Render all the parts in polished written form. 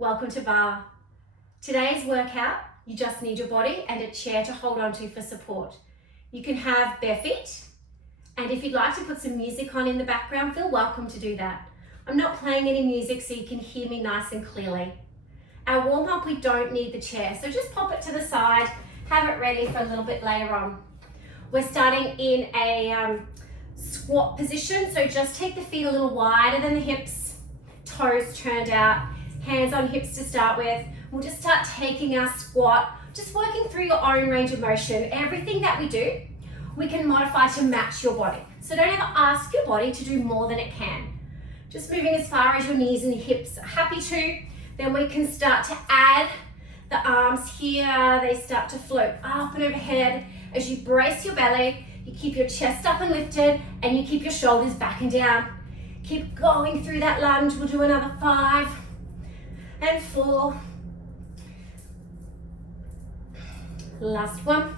Welcome to Barre. Today's workout, you just need your body and a chair to hold onto for support. You can have bare feet, and if you'd like to put some music on in the background, feel welcome to do that. I'm not playing any music so you can hear me nice and clearly. Our warm-up, we don't need the chair, so just pop it to the side, have it ready for a little bit later on. We're starting in a squat position, so just take the feet a little wider than the hips, toes turned out, hands on hips to start with. We'll just start taking our squat, just working through your own range of motion. Everything that we do, we can modify to match your body. So don't ever ask your body to do more than it can. Just moving as far as your knees and your hips are happy to. Then we can start to add the arms here. They start to float up and overhead. As you brace your belly, you keep your chest up and lifted, and you keep your shoulders back and down. Keep going through that lunge. We'll do another 5 and 4. Last one.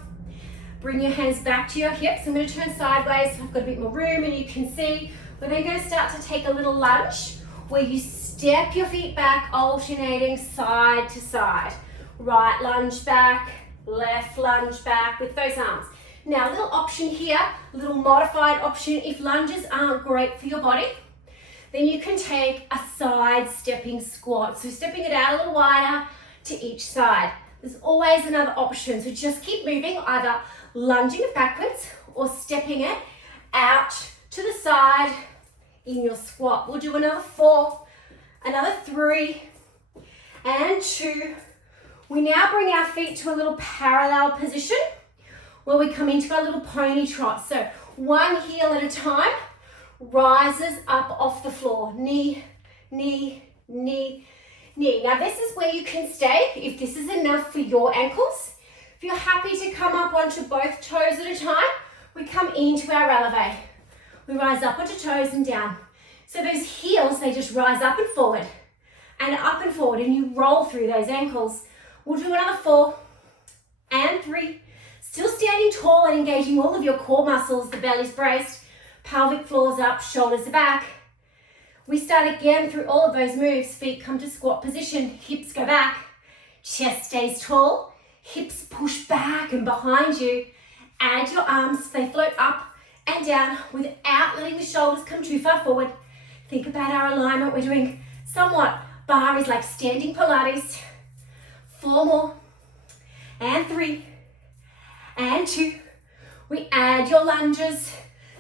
Bring your hands back to your hips. I'm going to turn sideways so I've got a bit more room and you can see. We're then going to start to take a little lunge where you step your feet back, alternating side to side. Right lunge back, left lunge back with those arms. Now, a little option here, a little modified option. If lunges aren't great for your body, then you can take a side stepping squat. So stepping it out a little wider to each side. There's always another option. So just keep moving, either lunging it backwards or stepping it out to the side in your squat. We'll do another 4, another 3, and 2. We now bring our feet to a little parallel position where we come into our little pony trot. So one heel at a time rises up off the floor. Knee, knee, knee, knee. Now this is where you can stay if this is enough for your ankles. If you're happy to come up onto both toes at a time, we come into our releve. We rise up onto toes and down. So those heels, they just rise up and forward, and you roll through those ankles. We'll do another 4 and 3. Still standing tall and engaging all of your core muscles. The belly's braced, pelvic floor's up, shoulders are back. We start again through all of those moves. Feet come to squat position, hips go back, chest stays tall, hips push back and behind you. Add your arms, they float up and down without letting the shoulders come too far forward. Think about our alignment. We're doing somewhat Barre is like standing Pilates. 4 more, and 3, and 2. We add your lunges,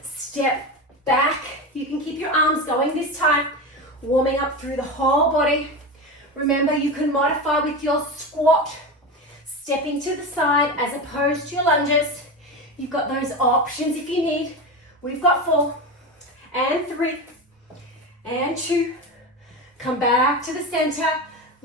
step back. You can keep your arms going this time, warming up through the whole body. Remember, you can modify with your squat, stepping to the side as opposed to your lunges. You've got those options if you need. We've got 4, and 3, and 2. Come back to the center.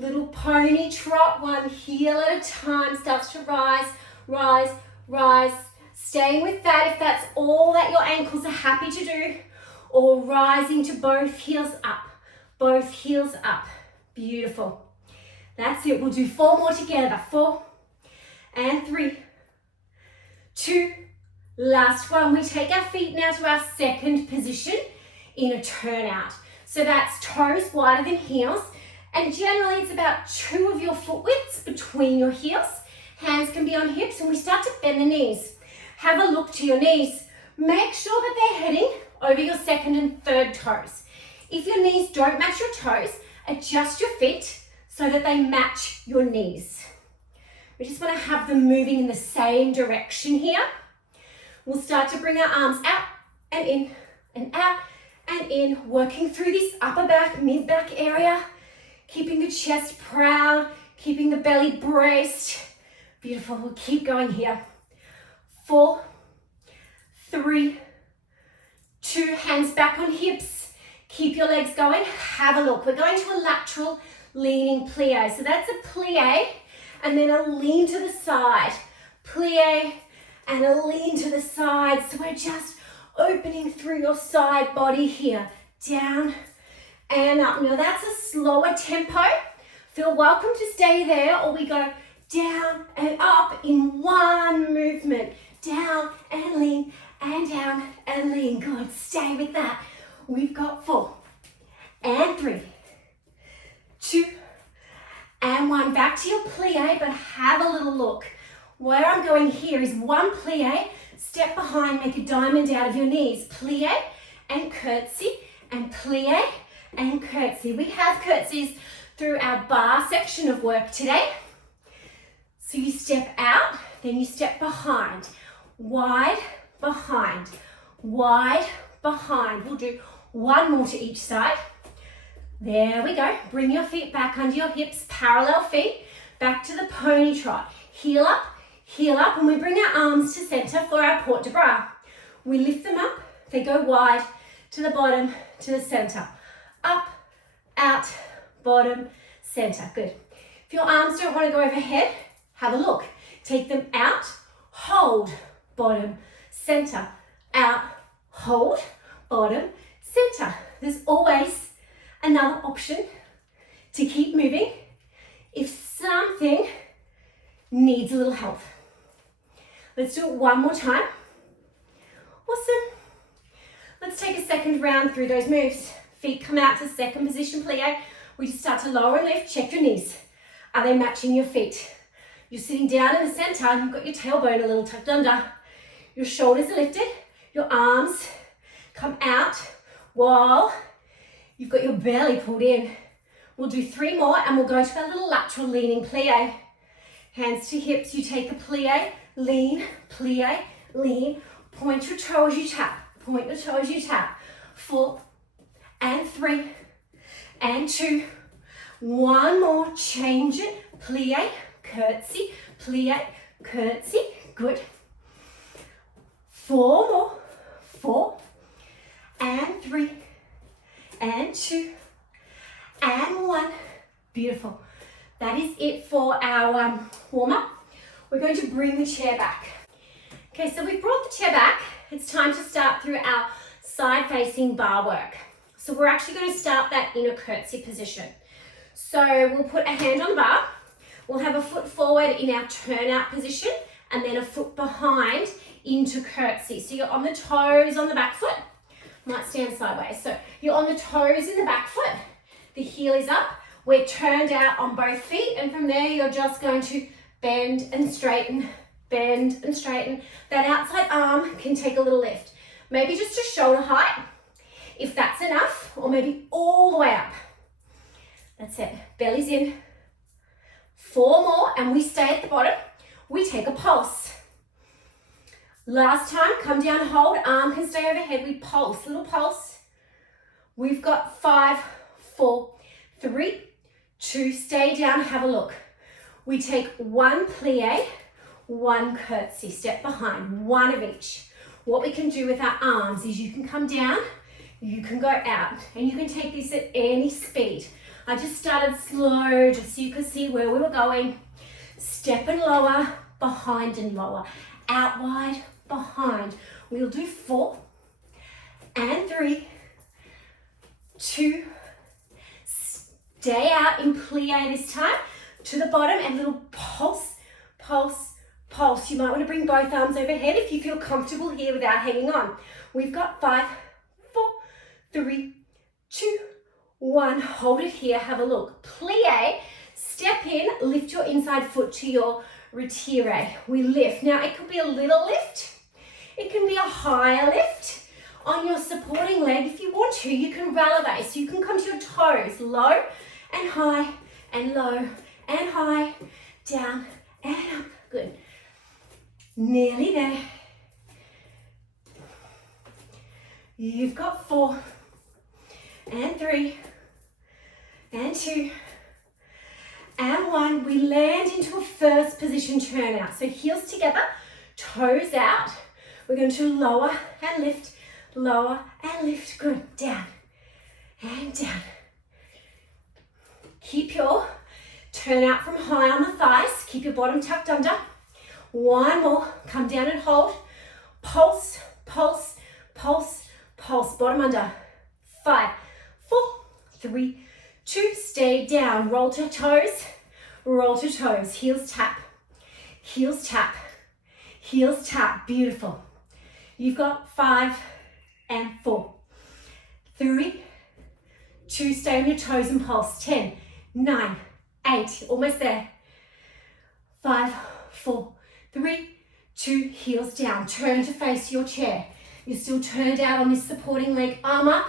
Little pony trot, one heel at a time, starts to rise, rise, rise. Staying with that if that's all that your ankles are happy to do, or rising to both heels up, both heels up. Beautiful. That's it. We'll do 4 more together. 4 and 3, 2. Last one. We take our feet now to our second position in a turnout. So that's toes wider than heels. And generally it's about 2 of your foot widths between your heels. Hands can be on hips, and we start to bend the knees. Have a look to your knees. Make sure that they're heading over your second and third toes. If your knees don't match your toes, adjust your feet so that they match your knees. We just want to have them moving in the same direction here. We'll start to bring our arms out and in and out and in, working through this upper back, mid back area. Keeping the chest proud, keeping the belly braced. Beautiful, we'll keep going here. 4, 3, 2, hands back on hips. Keep your legs going, have a look. We're going to a lateral leaning plie. So that's a plie and then a lean to the side. Plie and a lean to the side. So we're just opening through your side body here. Down and up. Now that's a slower tempo. Feel welcome to stay there, or we go down and up in one movement. Down and lean, and down and lean. Good, stay with that. We've got 4 and 3, 2 and 1. Back to your plie, but have a little look. Where I'm going here is 1 plie, step behind, make a diamond out of your knees. Plie and curtsy, and plie and curtsy. We have curtsies through our barre section of work today. So you step out, then you step behind. Wide, behind, wide, behind. We'll do 1 more to each side. There we go. Bring your feet back under your hips, parallel feet, back to the pony trot. Heel up, and we bring our arms to center for our port de bras. We lift them up, they go wide, to the bottom, to the center. Up, out, bottom, center. Good. If your arms don't want to go overhead, have a look. Take them out, hold, bottom, center, out, hold, bottom, center. There's always another option to keep moving if something needs a little help. Let's do it 1 more time. Awesome. Let's take a second round through those moves. Feet come out to second position plie. We just start to lower and lift. Check your knees. Are they matching your feet? You're sitting down in the center and you've got your tailbone a little tucked under. Your shoulders are lifted. Your arms come out while you've got your belly pulled in. We'll do 3 more and we'll go to our little lateral leaning plie. Hands to hips, you take a plie, lean, point your toe as you tap, point your toe as you tap. 4 and 3 and 2. 1 more, change it, plie, curtsy, good. 4 more, 4 and 3 and 2 and 1. Beautiful. That is it for our warm-up. We're going to bring the chair back. Okay, so we've brought the chair back. It's time to start through our side-facing bar work. So we're actually going to start that in a curtsy position. So we'll put a hand on the bar. We'll have a foot forward in our turnout position and then a foot behind into curtsy. So you're on the toes on the back foot. Might stand sideways. So you're on the toes in the back foot. The heel is up. We're turned out on both feet, and from there you're just going to bend and straighten, bend and straighten. That outside arm can take a little lift. Maybe just to shoulder height, if that's enough, or maybe all the way up. That's it. Belly's in. 4 more, and we stay at the bottom. We take a pulse. Last time, come down, hold, arm can stay overhead. We pulse, little pulse. We've got 5, 4, 3, 2, stay down, have a look. We take 1 plie, 1 curtsy, step behind, 1 of each. What we can do with our arms is you can come down, you can go out, and you can take this at any speed. I just started slow, just so you could see where we were going. Step and lower, behind and lower, out wide, behind. We'll do 4 and 3, 2, stay out in plie this time, to the bottom, and little pulse, pulse, pulse. You might want to bring both arms overhead if you feel comfortable here without hanging on. We've got 5, 4, 3, 2, 1. Hold it here, have a look. Plie, step in, lift your inside foot to your retire. We lift. Now it could be a little lift, it can be a higher lift. On your supporting leg, if you want to, you can releve, so you can come to your toes, low and high and low and high, down and up. Good. Nearly there. You've got 4 and 3 and 2 and 1. We land into a first position turnout. So heels together, toes out. We're going to lower and lift, lower and lift. Good. Down and down. Keep your turnout from high on the thighs. Keep your bottom tucked under. 1 more. Come down and hold. Pulse, pulse, pulse, pulse. Bottom under. 5, 4, 3, 2. Stay down. Roll to toes. Roll to toes. Heels tap. Heels tap. Heels tap. Beautiful. You've got 5 and 4, 3, 2. Stay on your toes and pulse. 10, 9, 8, almost there. 5, 4, 3, 2, heels down. Turn to face your chair. You're still turned out on this supporting leg, arm up,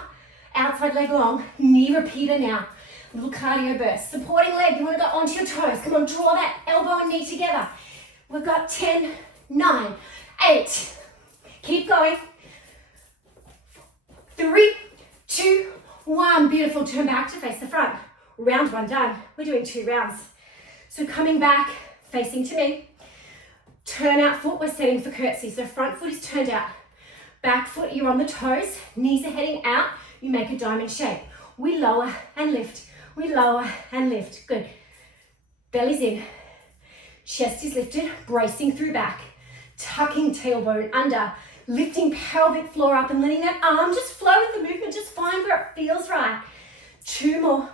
outside leg long, knee repeater now. Little cardio burst. Supporting leg, you want to go onto your toes. Come on, draw that elbow and knee together. We've got 10, 9, 8. Keep going. 3, 2, 1. Beautiful. Turn back to face the front. Round 1 done. We're doing 2 rounds. So coming back, facing to me. Turn out foot, we're setting for curtsy. So front foot is turned out. Back foot, you're on the toes. Knees are heading out. You make a diamond shape. We lower and lift. We lower and lift. Good. Belly's in. Chest is lifted. Bracing through back. Tucking tailbone under. Lifting pelvic floor up and letting that arm just flow with the movement. Just find where it feels right. 2 more.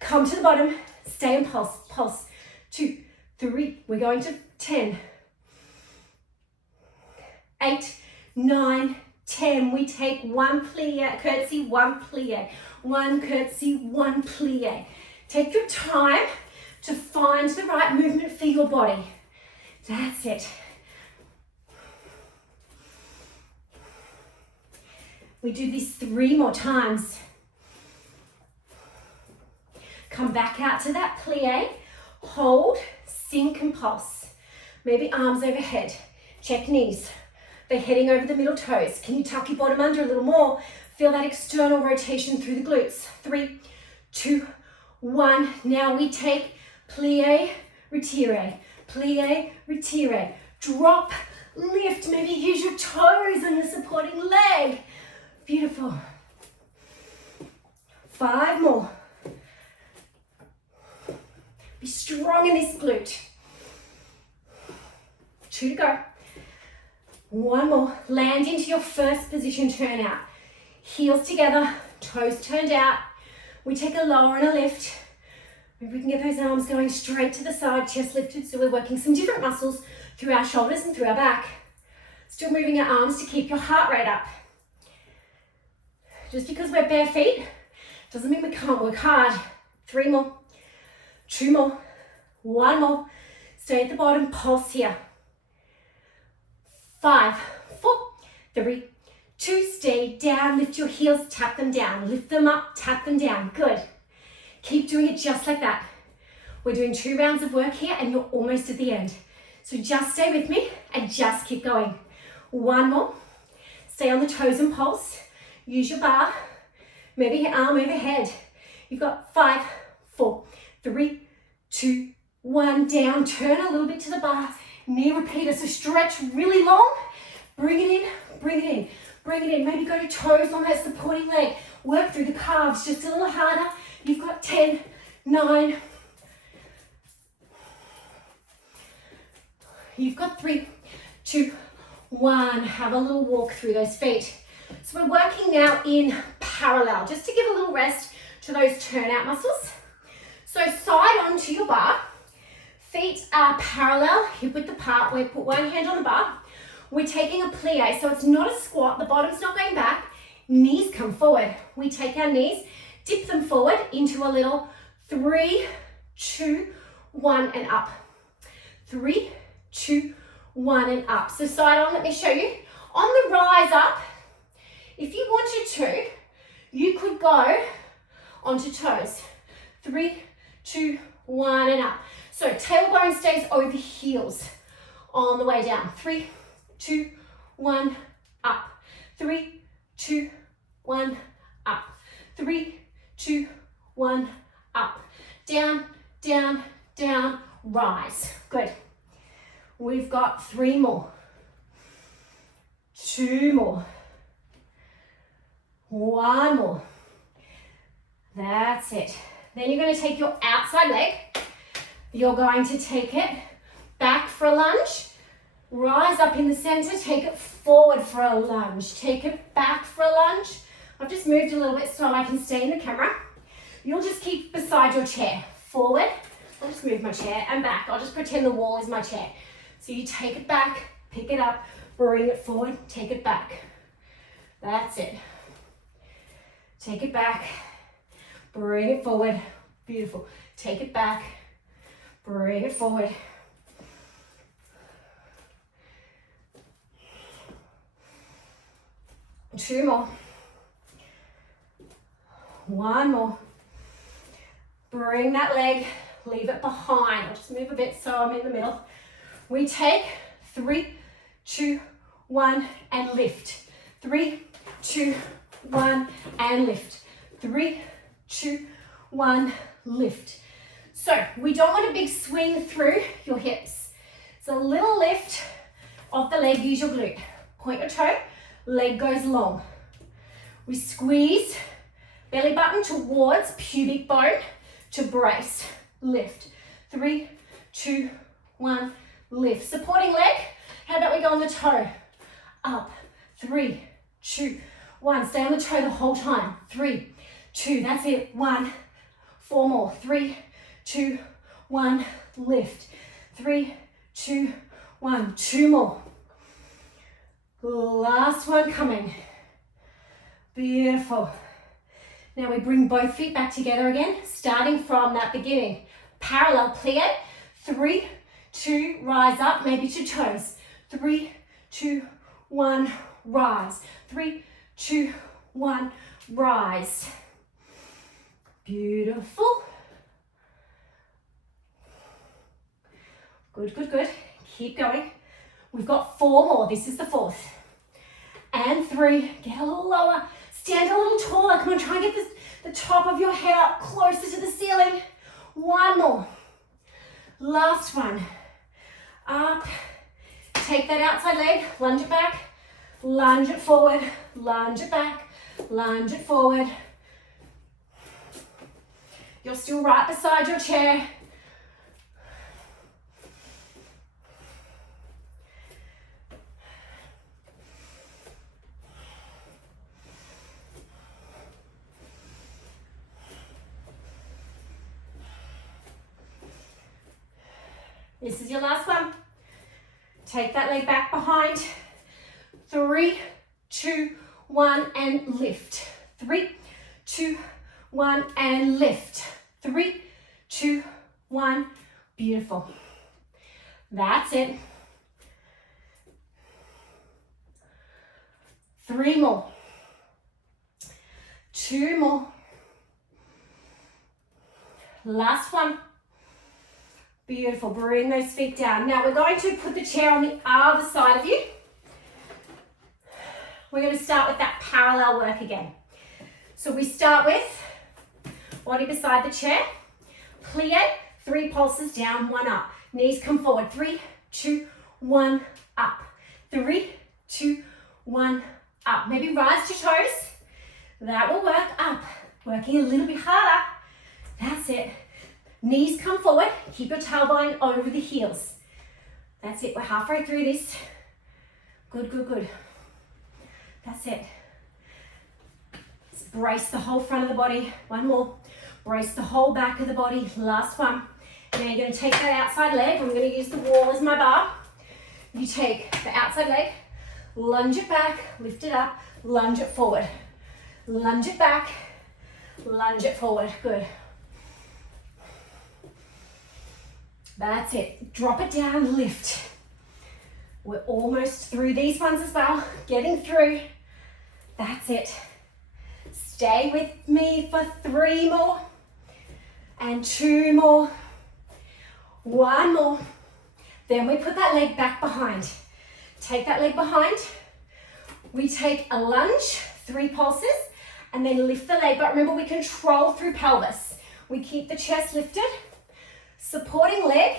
Come to the bottom. Stay and pulse. Pulse. 2, 3. We're going to 10. 8, 9, 10. We take 1 plie, curtsy, 1 plie. 1 curtsy, 1 plie. Take your time to find the right movement for your body. That's it. We do this 3 more times. Come back out to that plie. Hold, sink and pulse. Maybe arms overhead. Check knees. They're heading over the middle toes. Can you tuck your bottom under a little more? Feel that external rotation through the glutes. 3, 2, 1. Now we take plie, retire. Plie, retire. Drop, lift. Maybe use your toes on your supporting leg. Beautiful. 5 more. Be strong in this glute. 2 to go. 1 more. Land into your first position, turn out. Heels together, toes turned out. We take a lower and a lift. Maybe we can get those arms going straight to the side, chest lifted, so we're working some different muscles through our shoulders and through our back. Still moving our arms to keep your heart rate up. Just because we're bare feet doesn't mean we can't work hard. 3 more, 2 more, 1 more. Stay at the bottom, pulse here. 5, 4, 3, 2, stay down, lift your heels, tap them down, lift them up, tap them down. Good. Keep doing it just like that. We're doing 2 rounds of work here and you're almost at the end. So just stay with me and just keep going. 1 more. Stay on the toes and pulse. Use your bar. Maybe your arm overhead. You've got 5, 4, 3, 2, 1. Down. Turn a little bit to the bar. Knee repeater. So stretch really long. Bring it in, bring it in, bring it in. Maybe go to toes on that supporting leg. Work through the calves just a little harder. You've got 10, 9. You've got 3, 2, 1. Have a little walk through those feet. So we're working now in parallel, just to give a little rest to those turnout muscles. So side onto your bar. Feet are parallel, hip width apart. We put one hand on the bar. We're taking a plie, so it's not a squat. The bottom's not going back. Knees come forward. We take our knees, dip them forward into a little 3, 2, 1 and up. 3, 2, 1 and up. So side on, let me show you. On the rise up, if you wanted to, you could go onto toes. 3, 2, 1 and up. So tailbone stays over heels on the way down. 3, 2, 1, up. 3, 2, 1, up. 3, 2, 1, up. Down, down, down, rise. Good. We've got 3 more. 2 more. 1 more. That's it. Then you're going to take your outside leg. You're going to take it back for a lunge. Rise up in the center, take it forward for a lunge. Take it back for a lunge. I've just moved a little bit so I can stay in the camera. You'll just keep beside your chair. Forward, I'll just move my chair, and back. I'll just pretend the wall is my chair. So you take it back, pick it up, bring it forward, take it back. That's it. Take it back, bring it forward. Beautiful. Take it back. Bring it forward. Two more. One more. Bring that leg, leave it behind. I'll just move a bit so I'm in the middle. We take 3, 2, 1, and lift. 3, 2, 1, and lift. 3, 2, 1, lift. So we don't want a big swing through your hips. It's a little lift of the leg, use your glute. Point your toe, leg goes long. We squeeze belly button towards pubic bone to brace, lift. 3, 2, 1, lift. Supporting leg, how about we go on the toe? Up, 3, 2, 1. Stay on the toe the whole time. 3, 2, that's it. 1, 4 more. 3, 2, 1, lift. 3, 2, 1, 2 more. Last one coming. Beautiful. Now we bring both feet back together again, starting from that beginning. Parallel plie. 3, 2, rise up, maybe to toes. 3, 2, 1, rise. 3, 2, 1, rise. Beautiful. Good, good, good. Keep going. We've got 4 more. This is the 4th. And 3. Get a little lower. Stand a little taller. Come on, try and get the top of your head up closer to the ceiling. 1 more. Last one. Up. Take that outside leg, lunge it back, lunge it forward, lunge it back, lunge it forward. You're still right beside your chair. This is your last one. Take that leg back behind. 3, 2, 1, and lift. 3, 2, 1, and lift. 3, 2, 1. Beautiful. That's it. 3 more. 2 more. Last one. Beautiful. Bring those feet down. Now we're going to put the chair on the other side of you. We're going to start with that parallel work again. So we start with body beside the chair. Plie, 3 pulses down, 1 up. Knees come forward. 3, 2, 1, up. 3, 2, 1, up. Maybe rise to toes. That will work. Up. Working a little bit harder. That's it. Knees come forward, keep your tailbone over the heels. That's it, we're halfway through this. Good, good, good. That's it. Let's brace the whole front of the body. 1 more. Brace the whole back of the body. Last one. Now you're going to take that outside leg. I'm going to use the wall as my bar. You take the outside leg, lunge it back, lift it up, lunge it forward. Lunge it back, lunge it forward. Good. That's it. Drop it down, lift. We're almost through these ones as well. Getting through. That's it. Stay with me for 3 more. And 2 more. 1 more. Then we put that leg back behind. Take that leg behind. We take a lunge, 3 pulses, and then lift the leg. But remember, we control through pelvis. We keep the chest lifted. Supporting leg.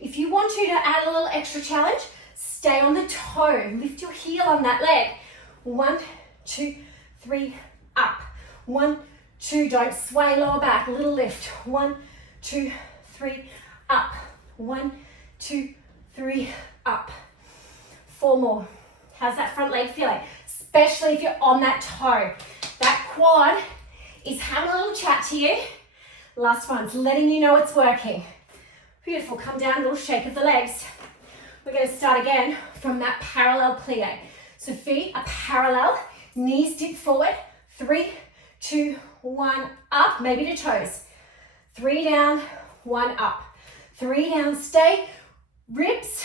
If you want to add a little extra challenge, stay on the toe. Lift your heel on that leg. 1, 2, 3, up. 1, 2, don't sway lower back. A little lift. 1, 2, 3, up. 1, 2, 3, up. 4 more. How's that front leg feeling? Especially if you're on that toe. That quad is having a little chat to you. Last one's letting you know it's working. Beautiful, come down, a little shake of the legs. We're going to start again from that parallel plie. So feet are parallel, knees dip forward. 3, 2, 1, up, maybe to toes. 3 down, 1 up. 3 down, stay. Ribs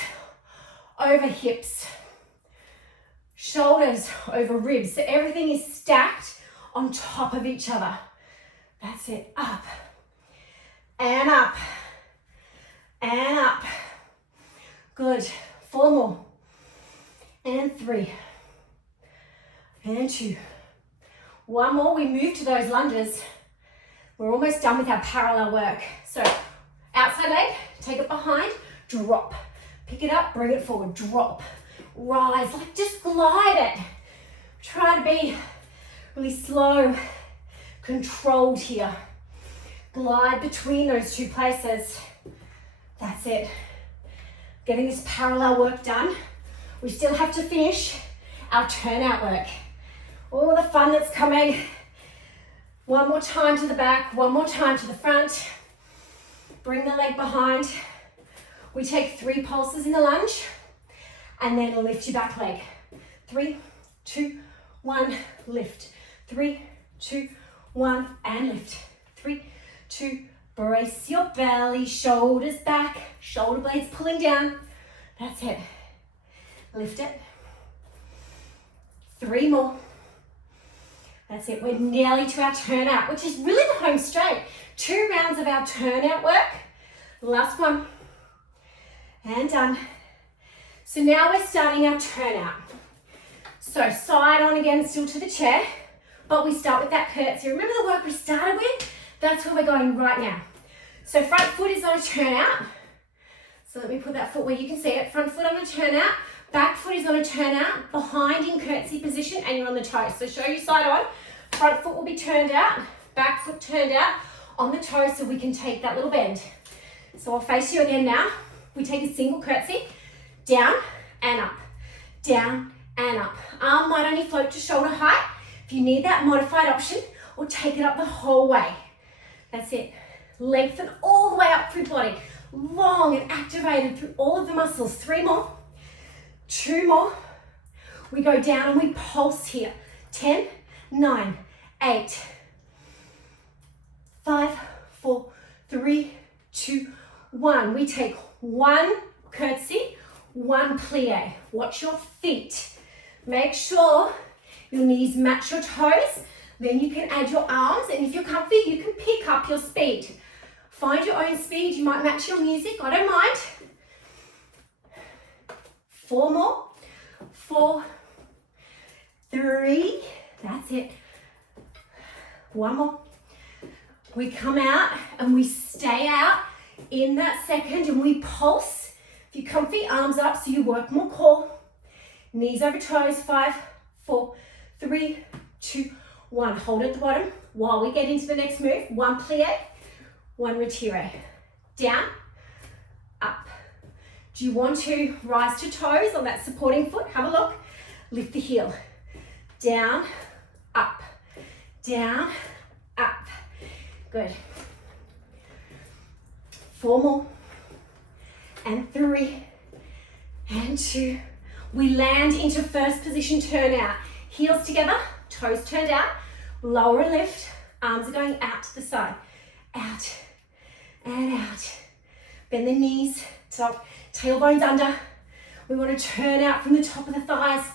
over hips. Shoulders over ribs. So everything is stacked on top of each other. That's it. Up and up and up. Good. 4 more. And 3. And 2. 1 more. We move to those lunges. We're almost done with our parallel work. So outside leg, take it behind, drop. Pick it up, bring it forward, drop. Rise, like just glide it. Try to be really slow, controlled here. Glide between those 2 places. That's it. Getting this parallel work done. We still have to finish our turnout work. All the fun that's coming. 1 more time to the back, 1 more time to the front. Bring the leg behind. We take 3 pulses in the lunge and then lift your back leg. 3, 2, 1, lift. 3, 2, 1, and lift. 3, 2, brace your belly, shoulders back, shoulder blades pulling down. That's it. Lift it. 3 more. That's it. We're nearly to our turnout, which is really the home straight. 2 rounds of our turnout work. Last one. And done. So now we're starting our turnout. So side on again, still to the chair, but we start with that curtsy. Remember the work we started with? That's where we're going right now. So front foot is on a turnout. So let me put that foot where you can see it. Front foot on a turnout. Back foot is on a turnout. Behind in curtsy position, and you're on the toes. So show your side on. Front foot will be turned out. Back foot turned out on the toes so we can take that little bend. So I'll face you again now. We take a single curtsy. Down and up. Down and up. Arm might only float to shoulder height. If you need that modified option, or take it up the whole way. That's it. Lengthen all the way up through body. Long and activated through all of the muscles. 3 more. 2 more. We go down and we pulse here. 10, 9, 8, 5, 4, 3, 2, 1. We take 1 curtsy, 1 plie. Watch your feet. Make sure your knees match your toes. Then you can add your arms, and if you're comfy, you can pick up your speed. Find your own speed. You might match your music. I don't mind. 4 more. 4, 3. That's it. 1 more. We come out and we stay out in that second, and we pulse. If you're comfy, arms up so you work more core. Knees over toes. 5, 4, 3, 2, 1. Hold at the bottom while we get into the next move. 1 plie, 1 retire. Down, up. Do you want to rise to toes on that supporting foot? Have a look. Lift the heel. Down, up. Down, up. Good. 4 more. And 3. And 2. We land into first position turnout. Heels together, toes turned out. Lower and lift. Arms are going out to the side. Out and out. Bend the knees, top, tailbones under. We want to turn out from the top of the thighs.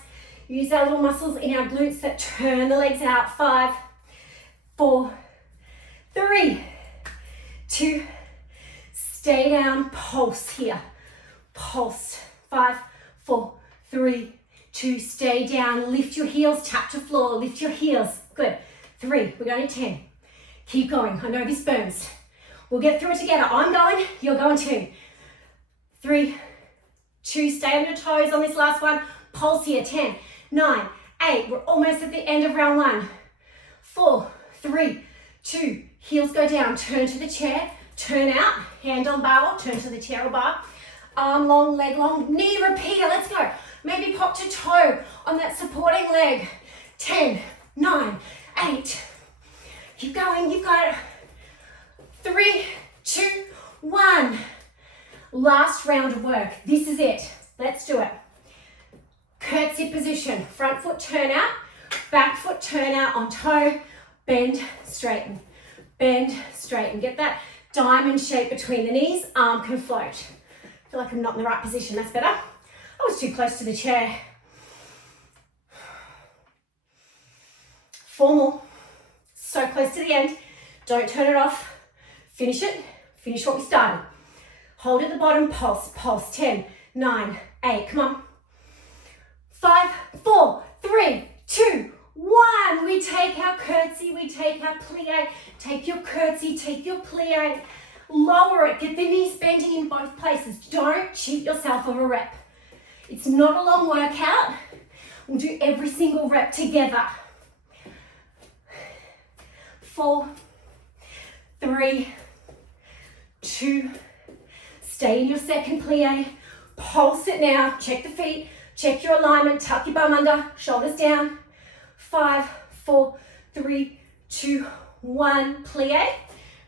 Use our little muscles in our glutes that turn the legs out. 5, 4, 3, 2, stay down, pulse here. Pulse. 5, 4, 3, 2, stay down. Lift your heels, tap to floor, lift your heels. Good. 3, we're going to 10. Keep going. I know this burns. We'll get through it together. I'm going, you're going too. 3, 2, stay on your toes on this last one. Pulse here. 10, 9, 8. We're almost at the end of round 1. 4, 3, 2. Heels go down. Turn to the chair. Turn out. Hand on bar or turn to the chair or bar. Arm long, leg long. Knee repeater. Let's go. Maybe pop to toe on that supporting leg. 10, 9, 8. Keep going. You've got it. 3, 2, 1. Last round of work. This is it. Let's do it. Curtsy position. Front foot turn out. Back foot turn out on toe. Bend, straighten. Bend, straighten. Get that diamond shape between the knees, arm can float. I feel like I'm not in the right position, that's better. I was too close to the chair. 4 more. So close to the end. Don't turn it off. Finish it. Finish what we started. Hold at the bottom, pulse, pulse. 10, 9, 8, come on. 5, 4, 3, 2, 1. We take our curtsy, we take our plie. Take your curtsy, take your plie. Lower it, get the knees bending in both places. Don't cheat yourself of a rep. It's not a long workout. We'll do every single rep together. 4, 3, 2, stay in your second plie. Pulse it now. Check the feet, check your alignment, tuck your bum under, shoulders down. 5, 4, 3, 2, 1. Plie,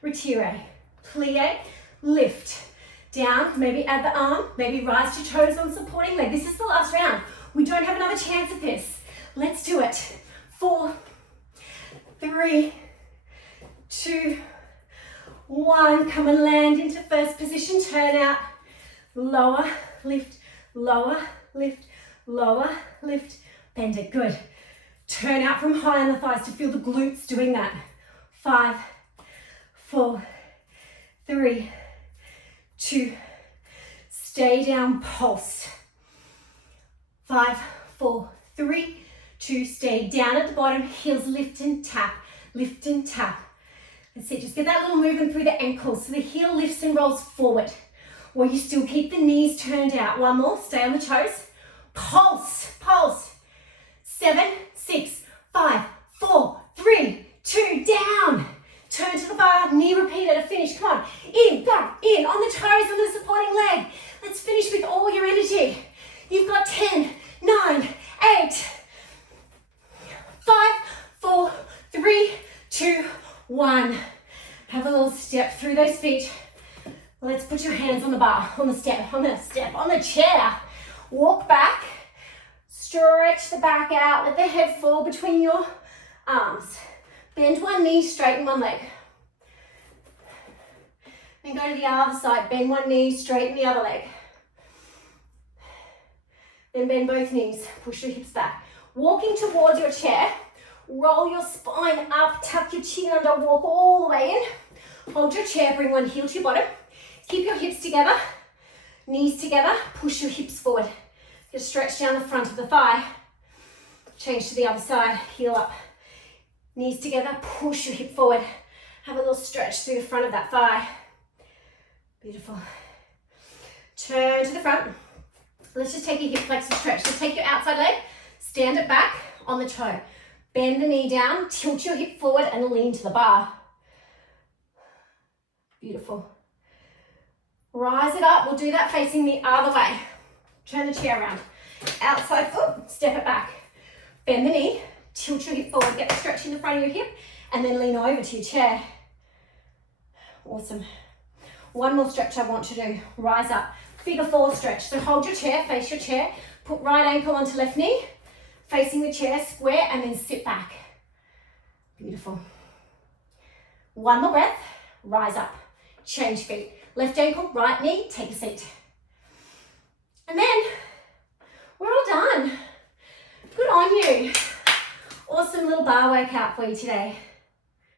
retire, plie, lift. Down, maybe add the arm, maybe rise to toes on supporting leg. This is the last round. We don't have another chance at this. Let's do it. 4, 3, 2, 1. Come and land into first position. Turn out. Lower, lift, lower, lift, lower, lift. Bend it. Good. Turn out from high on the thighs to feel the glutes doing that. 5, 4, 3, 2. Stay down. Pulse. 5, 4, 3, 2. Stay down at the bottom. Heels lift and tap. Lift and tap. That's it. Just get that little movement through the ankles so the heel lifts and rolls forward. While you still keep the knees turned out. 1 more. Stay on the toes. Pulse. Pulse. 7, 6, 5, 4, 3, 2. Down. Turn to the bar. Knee repeater to finish. Come on. In, back, in. On the toes, on the supporting leg. Let's finish with all your energy. You've got 10, 9, 8, 5, 4, 3, 2, 1. Have a little step through those feet. Let's put your hands on the bar, on the step, on the chair. Walk back. Stretch the back out. Let the head fall between your arms. Bend one knee, straighten one leg. Then go to the other side. Bend one knee, straighten the other leg. Then bend both knees. Push your hips back. Walking towards your chair. Roll your spine up, tuck your chin under, walk all the way in. Hold your chair, bring one heel to your bottom. Keep your hips together, knees together, push your hips forward. Just stretch down the front of the thigh. Change to the other side, heel up. Knees together, push your hip forward. Have a little stretch through the front of that thigh. Beautiful. Turn to the front. Let's just take a hip flexor stretch. So take your outside leg, stand it back on the toe. Bend the knee down, tilt your hip forward and lean to the bar. Beautiful. Rise it up. We'll do that facing the other way. Turn the chair around. Outside foot, step it back. Bend the knee, tilt your hip forward, get the stretch in the front of your hip, and then lean over to your chair. Awesome. One more stretch I want to do. Rise up. Figure 4 stretch. So hold your chair, face your chair, put right ankle onto left knee, facing the chair, square, and then sit back. Beautiful. One more breath. Rise up. Change feet. Left ankle, right knee, take a seat. And then we're all done. Good on you. Awesome little bar workout for you today.